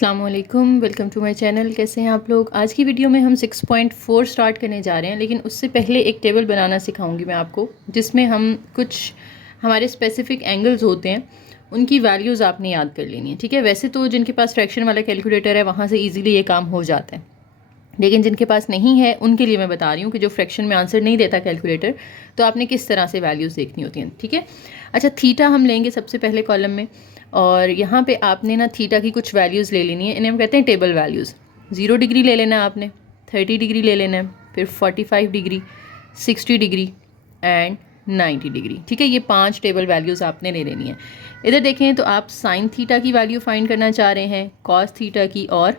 अस्सलाम वालेकुम, welcome to my channel. कैसे हैं आप लोग। आज की वीडियो में हम 6.4 स्टार्ट करने जा रहे हैं, लेकिन उससे पहले एक टेबल बनाना सिखाऊंगी मैं आपको, जिसमें हम कुछ हमारे स्पेसिफिक एंगल्स होते हैं उनकी वैल्यूज़ आपने याद कर लेनी है। ठीक है, वैसे तो जिनके पास फ्रैक्शन वाला कैलकुलेटर है वहाँ से ईजिली ये काम हो जाता है, लेकिन जिनके पास नहीं है उनके लिए मैं बता रही हूँ कि जो फ्रैक्शन में आंसर नहीं देता कैलकुलेटर, तो आपने किस तरह से वैल्यूज़ देखनी होती हैं। ठीक है, अच्छा थीटा हम लेंगे सबसे पहले कॉलम में, और यहाँ पे आपने ना थीटा की कुछ वैल्यूज़ ले लेनी है। इन्हें हम कहते हैं टेबल वैल्यूज़। 0 डिग्री ले लेना है आपने, 30 डिग्री ले लेना है, फिर 45 डिग्री, 60 डिग्री एंड 90 डिग्री। ठीक है, ये 5 टेबल वैल्यूज़ आपने ले लेनी है। इधर देखें तो आप साइन थीटा की वैल्यू फाइंड करना चाह रहे हैं, कॉस थीटा की और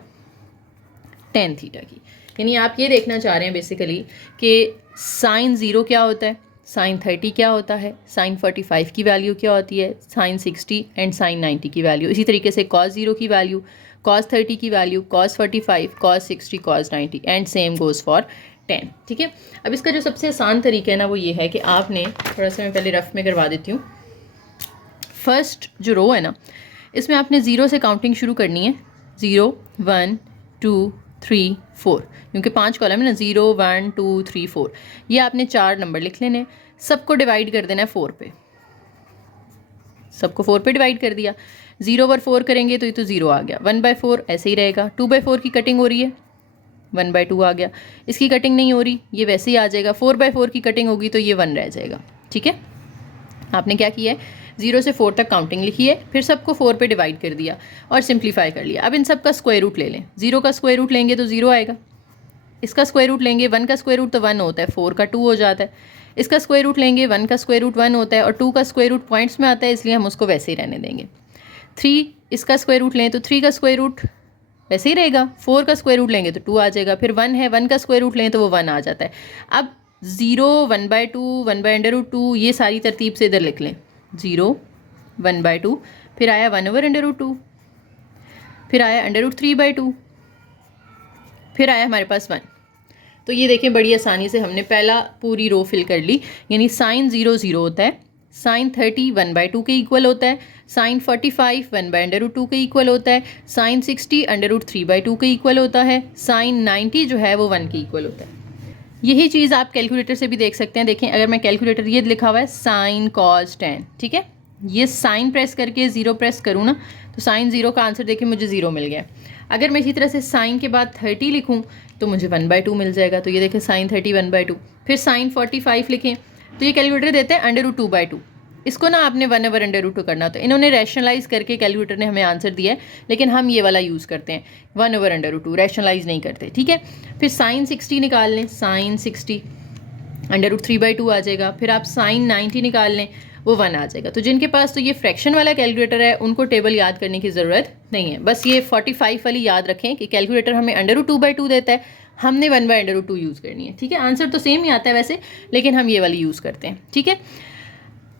टेन थीटा की। यानी आप ये देखना चाह रहे हैं बेसिकली कि साइन 0 क्या होता है, साइन 30 क्या होता है, साइन 45 की वैल्यू क्या होती है, साइन 60 एंड साइन 90 की वैल्यू। इसी तरीके से कॉस 0 की वैल्यू, कॉस 30 की value, cos 45, cos 60, cos 90 and same goes for 10। ठीक है, अब इसका जो सबसे आसान तरीका है ना वो ये है कि आपने थोड़ा सा, मैं पहले रफ में करवा देती हूँ। फर्स्ट जो रो है ना, इसमें आपने 0 से काउंटिंग शुरू करनी है। 0 1 2 3 4, क्योंकि 5 कॉलम है ना, 0 1 2 3 4, ये आपने 4 नंबर लिख लेने। सबको डिवाइड कर देना है 4 पे, सबको 4 पे डिवाइड कर दिया। 0 ओवर 4 करेंगे तो ये तो 0 आ गया। 1/4 ऐसे ही रहेगा। 2/4 की कटिंग हो रही है, 1/2 आ गया। इसकी कटिंग नहीं हो रही, ये वैसे ही आ जाएगा। 4/4 की कटिंग होगी तो ये 1 रह जाएगा। ठीक है, आपने क्या किया है, 0 से 4 तक काउंटिंग लिखी है, फिर सबको 4 पे डिवाइड कर दिया और सिंप्लीफाई कर लिया। अब इन सब का स्क्वायर रूट ले लें। 0 का स्क्वायर रूट लेंगे तो 0 आएगा, इसका स्क्वायर रूट लेंगे, 1 का स्क्वायर रूट तो 1 होता है, 4 का 2 हो जाता है। इसका स्क्वायर रूट लेंगे, 1 का स्क्वायर रूट 1 होता है और 2 का स्क्वायर रूट पॉइंट्स में आता है, इसलिए हम उसको वैसे ही रहने देंगे। 3 इसका स्क्वायर रूट लें तो 3 का स्क्वायर रूट वैसे ही रहेगा। 4 का स्क्वायर रूट लेंगे तो 2 आ जाएगा। फिर 1 है, 1 का स्क्वायर रूट लें तो वो 1 आ जाता है। अब 0 1/2 1/√2 ये सारी तरतीब से इधर लिख लें। 0 1/2, फिर आया 1/√2, फिर आया √3/2, फिर आया हमारे पास 1। तो ये देखें बड़ी आसानी से हमने पहला पूरी रो फिल कर ली। यानी साइन 0 0 होता है, साइन 30 1/2 के इक्वल होता है, साइन 45 1/√2 के इक्वल होता है, साइन 60 √3/2 के इक्वल होता है, साइन 90 जो है वो 1 के इक्वल होता है। यही चीज़ आप कैलकुलेटर से भी देख सकते हैं। देखें, अगर मैं कैलकुलेटर, ये लिखा हुआ है साइन कॉस 10, ठीक है, ये साइन प्रेस करके 0 प्रेस करूँ ना तो साइन 0 का आंसर देखिए मुझे 0 मिल गया। अगर मैं इसी तरह से साइन के बाद 30 लिखूँ तो मुझे 1/2 मिल जाएगा। तो ये देखें साइन 30 1/2। फिर साइन 45 लिखें तो ये कैलकुलेटर देते हैं √2/2। इसको ना आपने 1/√2 करना, तो इन्होंने रैशनलाइज करके कैलकुलेटर ने हमें आंसर दिया है, लेकिन हम ये वाला यूज़ करते हैं 1/√2, रैशनलाइज नहीं करते। ठीक है, फिर साइन 60 निकाल लें, साइन 60 √3/2 आ जाएगा। फिर आप साइन 90 निकाल लें, वो 1 आ जाएगा। तो जिनके पास तो ये फ्रैक्शन वाला कैलकुलेटर है उनको टेबल याद करने की ज़रूरत नहीं है, बस ये 45 वाली याद रखें कि कैलकुलेटर हमें √2/2 देता है, हमने 1/√2 यूज़ करनी है। ठीक है, आंसर तो सेम ही आता है वैसे, लेकिन हम ये वाली यूज़ करते हैं। ठीक है,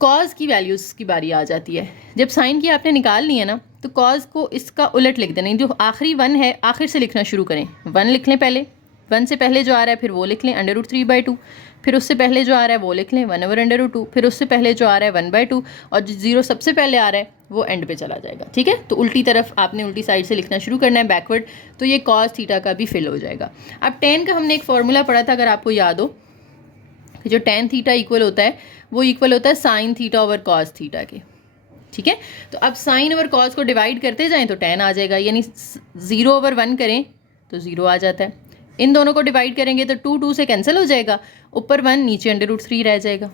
कॉज की वैल्यूज़ की बारी आ जाती है। जब साइन की आपने निकालनी है ना तो कॉज को इसका उलट लिख देना। जो आखिरी 1 है आखिर से लिखना शुरू करें। 1 लिख लें पहले, 1 से पहले जो आ रहा है फिर वो लिख लें √3/2, फिर उससे पहले जो आ रहा है वो लिख लें 1/√2, फिर उससे पहले जो आ रहा है 1/2, और जो 0 सबसे पहले आ रहा है वो एंड पे चला जाएगा। ठीक है, तो उल्टी तरफ आपने उल्टी साइड से लिखना शुरू करना है, बैकवर्ड, तो ये कॉज थीटा का भी फिल हो जाएगा। अब 10 का हमने एक फॉर्मूला पढ़ा था, अगर आपको याद हो, कि जो tan थीटा इक्वल होता है वो इक्वल होता है sine theta over cos theta के। ठीक है, तो अब साइन ओवर कॉस को डिवाइड करते जाएं तो tan आ जाएगा, यानी 0/1 करें तो 0 आ जाता है। इन दोनों को डिवाइड करेंगे तो 2 2 से कैंसिल हो जाएगा, ऊपर 1 नीचे √3 रह जाएगा।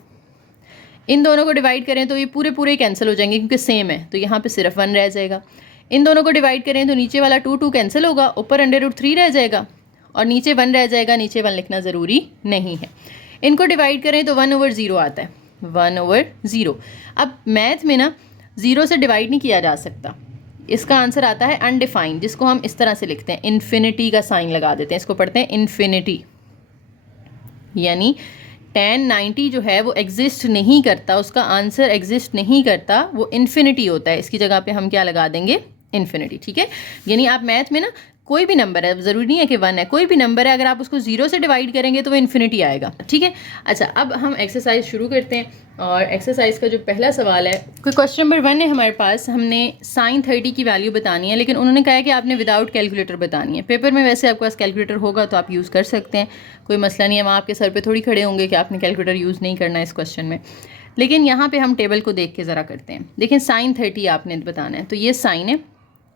इन दोनों को डिवाइड करें तो ये पूरे पूरे कैंसिल हो जाएंगे क्योंकि सेम है, तो यहाँ पे सिर्फ 1 रह जाएगा। इन दोनों को डिवाइड करें तो नीचे वाला 2 2 कैंसिल होगा, ऊपर √3 रह जाएगा और नीचे 1 रह जाएगा। नीचे 1 लिखना ज़रूरी नहीं है। इनको डिवाइड करें तो 1/0 आता है, 1/0। अब मैथ में ना 0 से डिवाइड नहीं किया जा सकता, इसका आंसर आता है अनडिफाइंड, जिसको हम इस तरह से लिखते हैं, इन्फिनिटी का साइन लगा देते हैं, इसको पढ़ते हैं इन्फिनिटी। यानी tan 90 जो है वो एग्जिस्ट नहीं करता, उसका आंसर एग्जिस्ट नहीं करता, वो इन्फिनिटी होता है। इसकी जगह पे हम क्या लगा देंगे, इन्फिनिटी। ठीक है, यानी आप मैथ में ना कोई भी नंबर है, ज़रूरी नहीं है कि 1 है, कोई भी नंबर है, अगर आप उसको 0 से डिवाइड करेंगे तो वो इन्फिनिटी आएगा, ठीक है। अच्छा, अब हम एक्सरसाइज शुरू करते हैं, और एक्सरसाइज का जो पहला सवाल है, कोई क्वेश्चन नंबर 1 है हमारे पास, हमने sin 30 की वैल्यू बतानी है, लेकिन उन्होंने कहा है कि आपने विदाउट कैलकुलेटर बतानी है। पेपर में वैसे आपके पास कैलकुलेटर होगा तो आप यूज़ कर सकते हैं, कोई मसला नहीं है, वहाँ आपके सर पे थोड़ी खड़े होंगे कि आपने कैलकुलेटर यूज़ नहीं करना है इस क्वेश्चन में। लेकिन यहाँ पे हम टेबल को देख के ज़रा करते हैं। देखिए sin 30 आपने बताना है, तो ये साइन है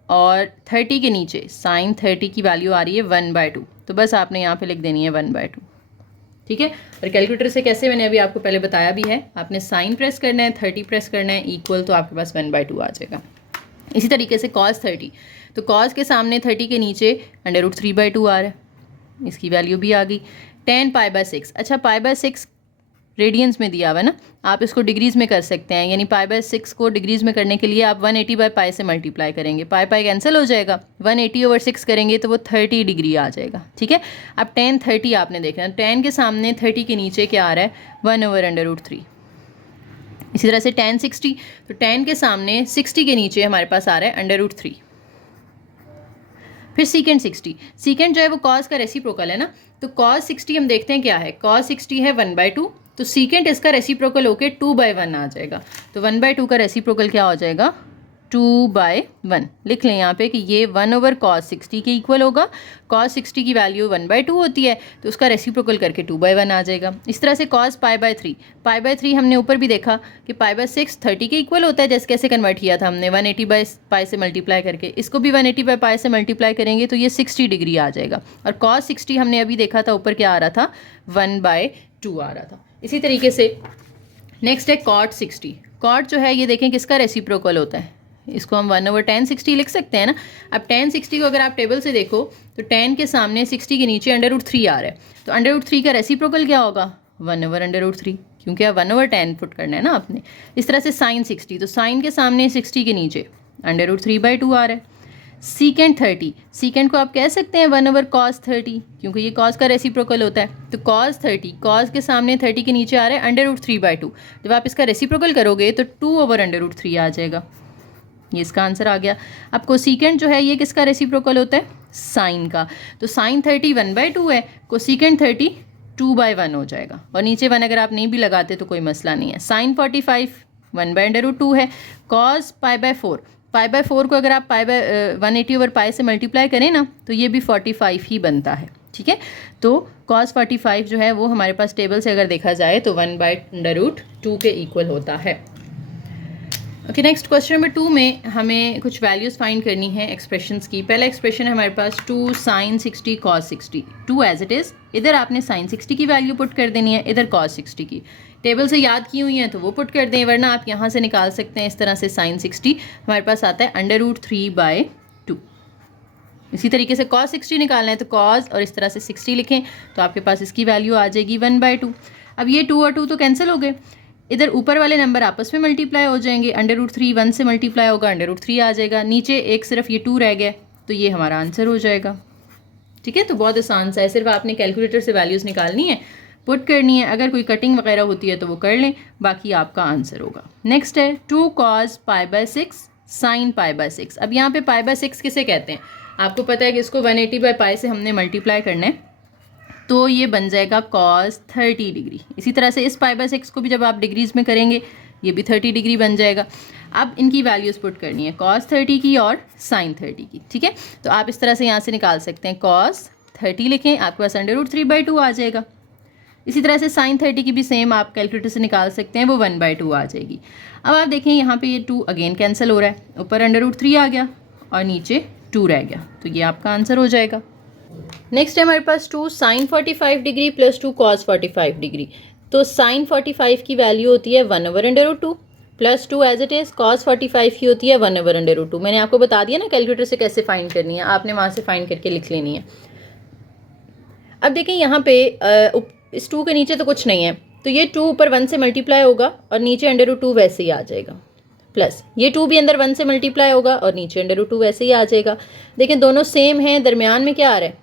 और 30 के नीचे sin 30 की वैल्यू आ रही है 1/2, तो बस आपने यहाँ पे लिख देनी है 1/2, ठीक है। और कैलकुलेटर से कैसे, मैंने अभी आपको पहले बताया भी है, आपने साइन प्रेस करना है, 30 प्रेस करना है, इक्वल, तो आपके पास 1/2 आ जाएगा। इसी तरीके से cos 30, तो cos के सामने 30 के नीचे √3/2 आ रहा है, इसकी वैल्यू भी आ गई। tan π/6, अच्छा π/6 रेडियंस में दिया हुआ है ना, आप इसको डिग्रीज़ में कर सकते हैं, यानी π/6 को डिग्रीज़ में करने के लिए आप 180/π से मल्टीप्लाई करेंगे, π कैंसिल हो जाएगा, 180/6 करेंगे तो वो 30 डिग्री आ जाएगा, ठीक है। अब tan 30 आपने देखना है, tan के सामने 30 के नीचे क्या आ रहा है 1/√3। इसी तरह से tan 60, तो tan के सामने 60 के नीचे हमारे पास आ रहा है √3। फिर सीकेंट 60, सीकेंट जो है वो cos का रेसिप्रोकल है ना, तो cos 60 हम देखते हैं क्या है, cos 60 है 1/2, तो सीकेंट इसका रेसिप्रोकल होके 2/1 आ जाएगा, तो 1/2 का रेसिप्रोकल क्या हो जाएगा 2/1। लिख लें यहाँ पे कि ये 1/cos 60 के इक्वल होगा, cos 60 की वैल्यू 1/2 होती है, तो उसका रेसिप्रोकल करके 2/1 आ जाएगा। इस तरह से cos π/3 हमने ऊपर भी देखा कि π/6 30 के इक्वल होता है, जैसे कैसे कन्वर्ट किया था हमने 180/π से मल्टीप्लाई करके, इसको भी 180/π से मल्टीप्लाई करेंगे तो ये 60 डिग्री आ जाएगा। और cos 60 हमने अभी देखा था ऊपर क्या आ रहा था 1/2 आ रहा था। इसी तरीके से नेक्स्ट है cot 60, cot जो है ये देखें किसका रेसिप्रोकल होता है, इसको हम 1/tan 60 लिख सकते हैं ना। अब tan 60 को अगर आप टेबल से देखो तो tan के सामने 60 के नीचे √3 आ रहा है, तो √3 का रेसिप्रोकल क्या होगा 1/√3, क्योंकि आप 1/tan पुट करना है ना आपने। इस तरह से sin 60, तो sin के सामने 60 के नीचे √3/2 आ रहा है। सीकेंट 30, सीकेंट को आप कह सकते हैं 1/cos 30, क्योंकि ये cos का रेसिप्रोकल होता है, तो cos 30, cos के सामने 30 के नीचे आ रहा है √3/2, जब आप इसका रेसिप्रोकल करोगे तो 2/√3 आ जाएगा, ये इसका आंसर आ गया। अब कोसीकेंट जो है ये किसका रेसिप्रोकल होता है साइन का, तो साइन 30 1/2 है, कोसीकेंट 30 2/1 हो जाएगा, और नीचे 1 अगर आप नहीं भी लगाते तो कोई मसला नहीं है। साइन 45 1/√2 है, cos π/4 को अगर आप 180/π से मल्टीप्लाई करें ना तो ये भी 45 ही बनता है, ठीक है। तो cos 45 जो है वो हमारे पास टेबल से अगर देखा जाए तो 1/√2 के इक्वल होता है। ओके, नेक्स्ट क्वेश्चन नंबर 2 में हमें कुछ वैल्यूज़ फाइंड करनी है एक्सप्रेशंस की। पहला एक्सप्रेशन है हमारे पास 2 sin 60 cos 60, 2 as it is, इधर आपने sin 60 की वैल्यू पुट कर देनी है, इधर cos 60 की। टेबल से याद की हुई हैं तो वो पुट कर दें, वरना आप यहाँ से निकाल सकते हैं। इस तरह से sin 60 हमारे पास आता है √3/2। इसी तरीके से cos 60 निकालना है तो cos और इस तरह से 60 लिखें तो आपके पास इसकी वैल्यू आ जाएगी 1/2। अब ये 2 और 2 तो कैंसिल हो गए, इधर ऊपर वाले नंबर आपस में मल्टीप्लाई हो जाएंगे, √3 1 से मल्टीप्लाई होगा √3 आ जाएगा, नीचे एक सिर्फ ये 2 रह गया तो ये हमारा आंसर हो जाएगा, ठीक है। तो बहुत आसान सा है, सिर्फ आपने कैलकुलेटर से वैल्यूज़ निकालनी है, पुट करनी है, अगर कोई कटिंग वगैरह होती है तो वो कर लें, बाकी आपका आंसर होगा। नेक्स्ट है 2 cos π/6 sin π/6। अब यहाँ पे π/6 किसे कहते हैं, आपको पता है कि इसको 180/π से हमने मल्टीप्लाई करना है, तो ये बन जाएगा cos 30 डिग्री। इसी तरह से इस π/6 को भी जब आप डिग्रीज़ में करेंगे ये भी 30 डिग्री बन जाएगा। अब इनकी वैल्यूज़ पुट करनी है cos 30 की और sin 30 की, ठीक है। तो आप इस तरह से यहाँ से निकाल सकते हैं, cos 30 लिखें, आपके पास √3/2 आ जाएगा। इसी तरह से sin 30 की भी सेम आप कैलकुलेटर से निकाल सकते हैं, वो 1/2 आ जाएगी। अब आप देखें यहाँ पे ये 2 अगेन कैंसिल हो रहा है, ऊपर √3 आ गया और नीचे 2 रह गया, तो ये आपका आंसर हो जाएगा। नेक्स्ट है हमारे पास 2 sin 45 degree plus 2 cos 45 degree. तो sin 45 की वैल्यू होती है 1/√2 plus 2 as it is, cos 45 की होती है 1/√2। मैंने आपको बता दिया ना कैलकुलेटर से कैसे फाइंड करनी है, आपने वहाँ से फाइंड करके लिख लेनी है। अब देखें यहाँ पे इस 2 के नीचे तो कुछ नहीं है, तो ये 2 ऊपर 1 से मल्टीप्लाई होगा और नीचे √2 वैसे ही आ जाएगा, प्लस ये 2 भी अंदर 1 से मल्टीप्लाई होगा और नीचे √2 वैसे ही आ जाएगा। देखें दोनों सेम हैं, दरमियान में क्या आ रहा है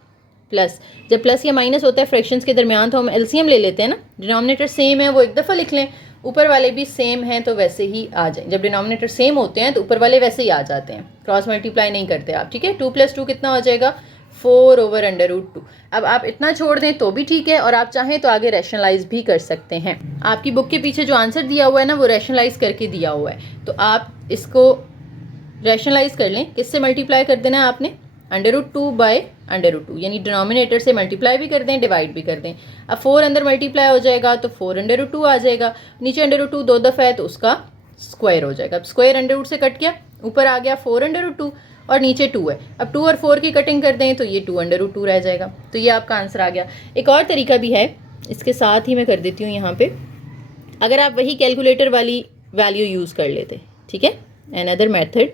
प्लस। जब प्लस या माइनस होता है फ्रैक्शंस के दरमियान तो हम एलसीएम ले लेते हैं ना, डिनोमिनेटर सेम है वो एक दफ़ा लिख लें, ऊपर वाले भी सेम हैं तो वैसे ही आ जाए। जब डिनोमिनेटर सेम होते हैं तो ऊपर वाले वैसे ही आ जाते हैं, क्रॉस मल्टीप्लाई नहीं करते आप, ठीक है। 2 + 2 कितना हो जाएगा 4/√2। अब आप इतना छोड़ दें तो भी ठीक है, और आप चाहें तो आगे रैशनलाइज भी कर सकते हैं। आपकी बुक के पीछे जो आंसर दिया हुआ है ना, वो रैशनलाइज करके दिया हुआ है, तो आप इसको रैशनलाइज कर लें। किससे मल्टीप्लाई कर देना है आपने? √2/√2, यानी डिनोमिनेटर से मल्टीप्लाई भी कर दें, डिवाइड भी कर दें। अब 4 अंदर मल्टीप्लाई हो जाएगा तो 4/√2 आ जाएगा। नीचे √2 दो दफ़ा है तो उसका स्क्वायर हो जाएगा। अब स्क्वायर √रूट से कट गया, ऊपर आ गया 4/√2 और नीचे 2 है। अब 2 और 4 की कटिंग कर दें तो ये 2/√2 रह जाएगा। तो ये आपका आंसर आ गया। एक और तरीका भी है, इसके साथ ही मैं कर देती हूँ यहाँ पे। अगर आप वही कैलकुलेटर वाली वैल्यू यूज़ कर लेते, ठीक है, अनदर मेथड,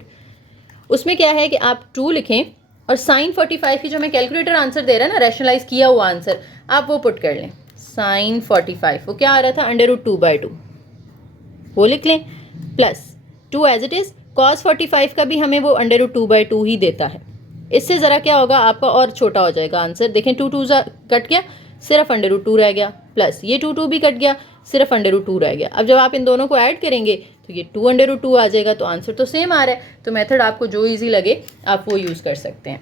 उसमें क्या है कि आप 2 लिखें और sin 45 की जो मैं कैलकुलेटर आंसर दे रहा है ना, रैशनलाइज किया हुआ आंसर, आप वो पुट कर लें। sin 45 वो क्या आ रहा था? √2/2, वो लिख लें, plus 2 as it is. cos 45 का भी हमें वो √2/2 ही देता है। इससे ज़रा क्या होगा, आपका और छोटा हो जाएगा आंसर। देखें 2 2 कट गया, सिर्फ √2 रह गया, प्लस ये 2 2 भी कट गया, सिर्फ √2 रह गया। अब जब आप इन दोनों को ऐड करेंगे तो ये 2/2 आ जाएगा। तो आंसर तो सेम आ रहा है। तो मेथड आपको जो इजी लगे आप वो यूज़ कर सकते हैं।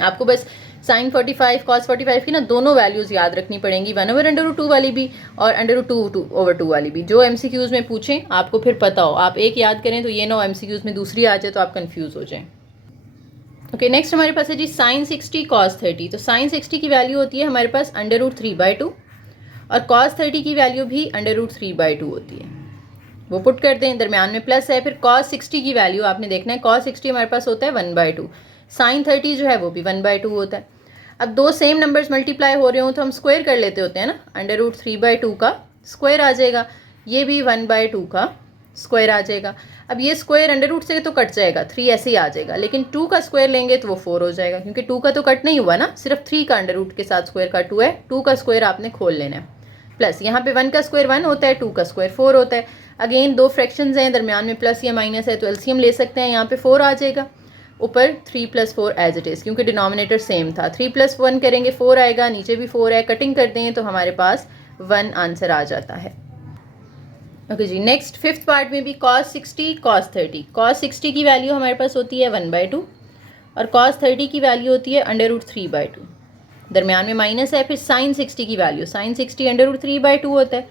आपको बस sin 45 cos 45 की ना दोनों वैल्यूज़ याद रखनी पड़ेंगी, 1/√2 वाली भी और √2/2 वाली भी। जो MCQs में पूछें आपको फिर पता हो, आप एक याद करें तो ये ना MCQs में दूसरी आ जाए तो आप कंफ्यूज हो जाएं। ओके, नेक्स्ट हमारे पास है जी sin 60 cos 30। तो sin 60 की वैल्यू होती है हमारे पास √3/2 और cos 30 की वैल्यू भी √3/2 होती है। वो पुट कर दें, दरम्यान में प्लस है। फिर cos 60 की वैल्यू आपने देखना है, cos 60 हमारे पास होता है 1/2, sin 30 जो है वो भी 1/2 होता है। अब दो सेम नंबर्स मल्टीप्लाई हो रहे हो तो हम स्क्वायर कर लेते होते हैं ना, √3/2 का स्क्वायर आ जाएगा, ये भी 1/2 का स्क्वायर आ जाएगा। अब ये स्क्वायर √रूट से तो कट जाएगा, 3 ऐसे ही आ जाएगा, लेकिन 2 का स्क्वायर लेंगे तो वो 4 हो जाएगा, क्योंकि 2 का तो कट नहीं हुआ ना, सिर्फ 3 का √रूट के साथ स्क्वायर कट हुआ है। 2 का स्क्वायर आपने खोल लेना है। प्लस यहाँ पे 1 का स्क्वायर 1 होता है, 2 का स्क्वायर 4 होता है। अगेन दो फ्रैक्शंस हैं, दरमियान में प्लस या माइनस है तो एलसीएम ले सकते हैं। यहाँ पे 4 आ जाएगा, ऊपर 3 + 4 एज इट इज़, क्योंकि डिनोमिनेटर सेम था। 3 + 1 करेंगे 4 आएगा, नीचे भी 4 है, कटिंग करते हैं तो हमारे पास 1 आंसर आ जाता है। ओके जी, नेक्स्ट फिफ्थ पार्ट में भी cos 60 cos 30। cos 60 की वैल्यू हमारे पास होती है 1/2 और cos 30 की वैल्यू होती है √3/2, दरमियान में माइनस है। फिर sin 60 की वैल्यू, sin 60 √3/2 होता है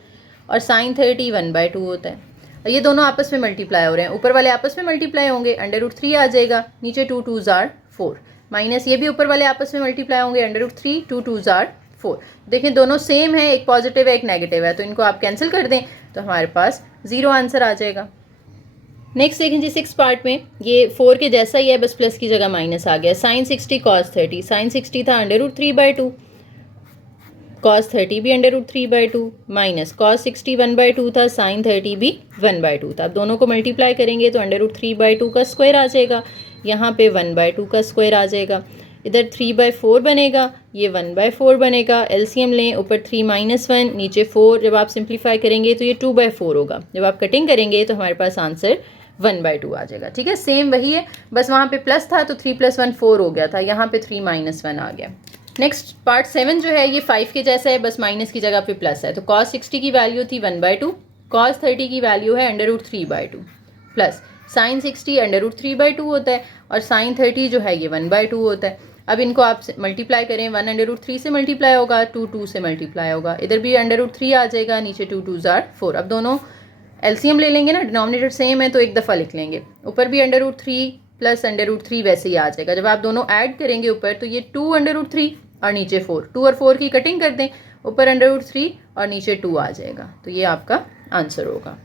और sin 30 1/2 होता है। और ये दोनों आपस में मल्टीप्लाई हो रहे हैं, ऊपर वाले आपस में मल्टीप्लाई होंगे, √3 आ जाएगा, नीचे 2 2s are 4, माइनस ये भी ऊपर वाले आपस में मल्टीप्लाई होंगे, √3 2 2s are 4। देखें दोनों सेम है, एक पॉजिटिव है एक नेगेटिव है, तो इनको आप कैंसिल कर दें तो हमारे पास 0 आंसर आ जाएगा। नेक्स्ट देखें जी 6 पार्ट में, ये 4 के जैसा ही है, बस प्लस की जगह माइनस आ गया। sin 60 cos 30, sin 60 था √3/2, cos 30 भी √3/2, माइनस cos 60 1/2 था, sin 30 भी 1/2 था। अब दोनों को मल्टीप्लाई करेंगे तो √3/2 का स्क्वायर आ जाएगा, यहाँ पे 1/2 का स्क्वायर आ जाएगा, इधर 3/4 बनेगा, ये 1/4 बनेगा। एलसीएम लें, ऊपर 3 - 1 नीचे 4, जब आप सिंप्लीफाई करेंगे तो ये 2/4 होगा। जब आप कटिंग करेंगे तो हमारे पास आंसर 1/2 आ जाएगा। ठीक है, सेम वही है, बस वहाँ पे प्लस था तो 3 + 1 4 हो गया था, यहाँ पे 3 - 1 आ गया। नेक्स्ट पार्ट 7 जो है ये 5 के जैसा है, बस माइनस की जगह पे प्लस है। तो cos 60 की वैल्यू थी 1/2, cos 30 की वैल्यू है √3/2, प्लस sin 60 √3/2 होता है और sin 30 जो है ये 1/2 होता है। अब इनको आप मल्टीप्लाई करें, 1 √3 से मल्टीप्लाई होगा, 2 2 से मल्टीप्लाई होगा, इधर भी √3 आ जाएगा, नीचे 2 2s are 4। अब दोनों एलसीएम ले लेंगे ना, डिनोमिनेटर सेम है तो एक दफ़ा लिख लेंगे, ऊपर भी √3 प्लस √3 वैसे ही आ जाएगा। जब आप दोनों ऐड करेंगे ऊपर तो ये 2 √3 और नीचे 4, 2 और 4 की कटिंग कर दें, ऊपर √3 और नीचे 2 आ जाएगा, तो ये आपका आंसर होगा।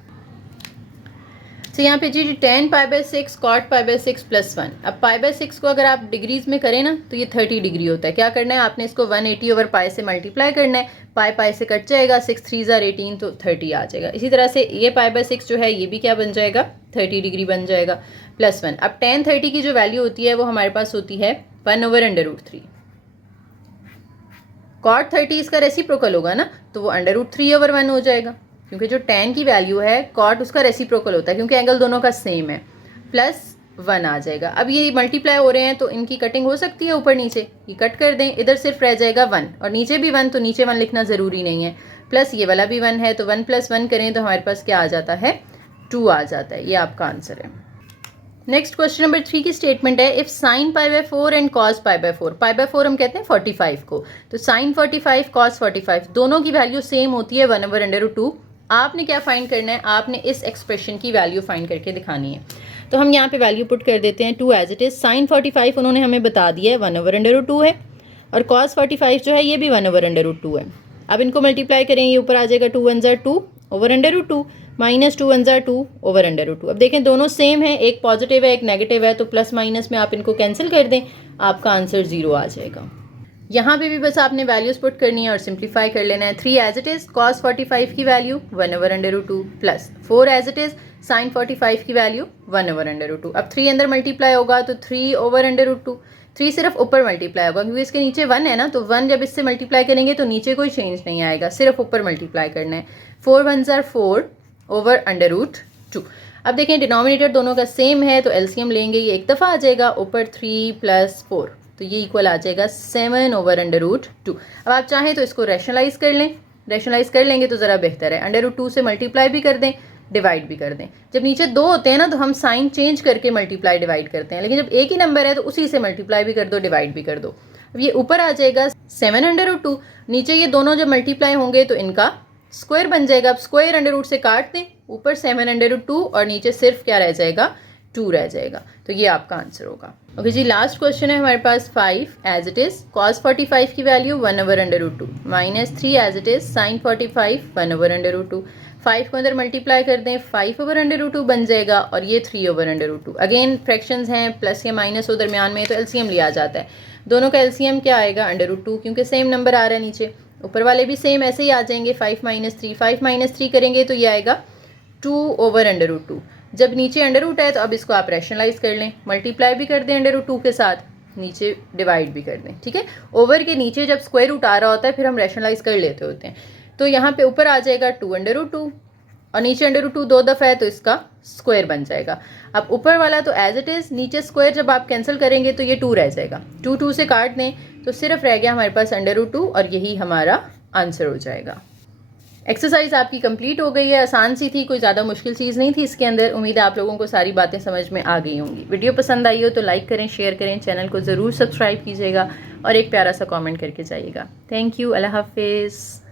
तो यहाँ पे जी 10 π/6 cot π/6 + 1। अब π/6 को अगर आप डिग्रीज में करें ना तो ये 30 डिग्री होता है। क्या करना है आपने, इसको 180/π से मल्टीप्लाई करना है, π से कट जाएगा, 6 3s are 18 तो 30 आ जाएगा। इसी तरह से ये π/6 जो है ये भी क्या बन जाएगा, 30 डिग्री बन जाएगा, +1। अब tan 30 की जो वैल्यू होती है वो हमारे पास होती है 1/√3। cot 30 इसका रेसिप्रोकल होगा ना, तो वो √3/1 हो जाएगा, क्योंकि जो tan की वैल्यू है cot उसका रेसिप्रोकल होता है, क्योंकि एंगल दोनों का सेम है, +1 आ जाएगा। अब ये मल्टीप्लाई हो रहे हैं तो इनकी कटिंग हो सकती है, ऊपर नीचे ये कट कर दें, इधर सिर्फ रह जाएगा 1 और नीचे भी 1, तो नीचे 1 लिखना ज़रूरी नहीं है, प्लस ये वाला भी 1 है तो 1 + 1 करें तो हमारे पास क्या आ जाता है, 2 आ जाता है। ये आपका आंसर है। नेक्स्ट क्वेश्चन नंबर 3 की स्टेटमेंट है if sine pi by 4 and cos pi by 4 हम कहते हैं 45 को, तो साइन 45 कॉस 45 दोनों की वैल्यू सेम होती है 1/√2। आपने क्या फाइंड करना है, आपने इस एक्सप्रेशन की वैल्यू फाइंड करके दिखानी है। तो हम यहाँ पे वैल्यू पुट कर देते हैं 2 एज इट इज। साइन 45 उन्होंने हमें बता दिया है 1/√2 है, और कॉस 45 जो है ये भी 1/√2 है। अब इनको मल्टीप्लाई करें, ये ऊपर आ जाएगा 2 1 ज़ा 2/√2 माइनस 2 1 ज़ा 2/√2। अब देखें दोनों सेम है, एक पॉजिटिव है एक नेगेटिव है, तो प्लस माइनस में आप इनको कैंसिल कर दें, आपका आंसर 0 आ जाएगा। यहाँ पे भी बस आपने वैल्यूज पुट करनी है और सिंप्लीफाई कर लेना है। 3 एज इट इज कॉस 45 की value 1/√2 plus 4 as it is sine 45 की वैल्यू 1/√2। अब 3 अंदर मल्टीप्लाई होगा तो 3/√2। 3 सिर्फ ऊपर मल्टीप्लाई होगा क्योंकि इसके नीचे 1 है ना, तो 1 जब इससे मल्टीप्लाई करेंगे तो नीचे कोई चेंज नहीं आएगा, सिर्फ ऊपर मल्टीप्लाई करना है। 4 1 ज़ा 4/√2। अब देखें डिनोमिनेटर दोनों का सेम है, तो एलसीएम लेंगे, ये एक दफ़ा आ जाएगा, ऊपर 3 + 4 तो ये इक्वल आ जाएगा 7/√2। अब आप चाहें तो इसको रैशनलाइज कर लें, रैशनलाइज कर लेंगे तो ज़रा बेहतर है। √2 से मल्टीप्लाई भी कर दें, डिवाइड भी कर दें। जब नीचे 2 होते हैं ना तो हम साइन चेंज करके मल्टीप्लाई डिवाइड करते हैं, लेकिन जब एक ही नंबर है तो उसी से मल्टीप्लाई भी कर दो डिवाइड भी कर दो। अब ये ऊपर आ जाएगा 7/√2, नीचे ये दोनों जब मल्टीप्लाई होंगे तो इनका स्क्वायर बन जाएगा। अब स्क्वायर √2 से काट दें, ऊपर 7/√2 और नीचे सिर्फ क्या रह जाएगा, 2 रह जाएगा, तो ये आपका आंसर होगा। ओके जी, लास्ट क्वेश्चन है हमारे पास 5 एज इट इज कॉस 45 की value 1/√2 minus 3 as it is sine 45 1/√2। 5 को अंदर मल्टीप्लाई कर दें, 5/√2 बन जाएगा और ये 3/√2। अगेन फ्रैक्शंस हैं, प्लस या माइनस हो दरमियान में, तो एलसीएम लिया जाता है। दोनों का एलसीएम क्या आएगा, √2, क्योंकि सेम नंबर आ रहा है नीचे, ऊपर वाले भी सेम ऐसे ही आ जाएंगे। 5 - 3 करेंगे तो ये आएगा 2/√2। जब नीचे अंडर है तो अब इसको आप रैशनलाइज कर लें, मल्टीप्लाई भी कर दें √2 के साथ, नीचे डिवाइड भी कर दें, ठीक है। ओवर के नीचे जब स्क्वायर रूट आ रहा होता है फिर हम रैशनलाइज कर लेते होते हैं, तो यहाँ पे ऊपर आ जाएगा 2/2 और नीचे √2 2 दफ़ा है तो इसका स्क्वायर बन जाएगा। अब ऊपर वाला तो एज इट इज़, नीचे स्क्वायर जब आप कैंसिल करेंगे तो ये 2 रह जाएगा, 2 से काट दें तो सिर्फ रह गया हमारे पास √2 और यही हमारा आंसर हो जाएगा। एक्सरसाइज आपकी कंप्लीट हो गई है, आसान सी थी, कोई ज़्यादा मुश्किल चीज़ नहीं थी इसके अंदर। उम्मीद है आप लोगों को सारी बातें समझ में आ गई होंगी। वीडियो पसंद आई हो तो लाइक करें, शेयर करें, चैनल को ज़रूर सब्सक्राइब कीजिएगा और एक प्यारा सा कमेंट करके जाइएगा। थैंक यू, अल्लाह हाफिज़।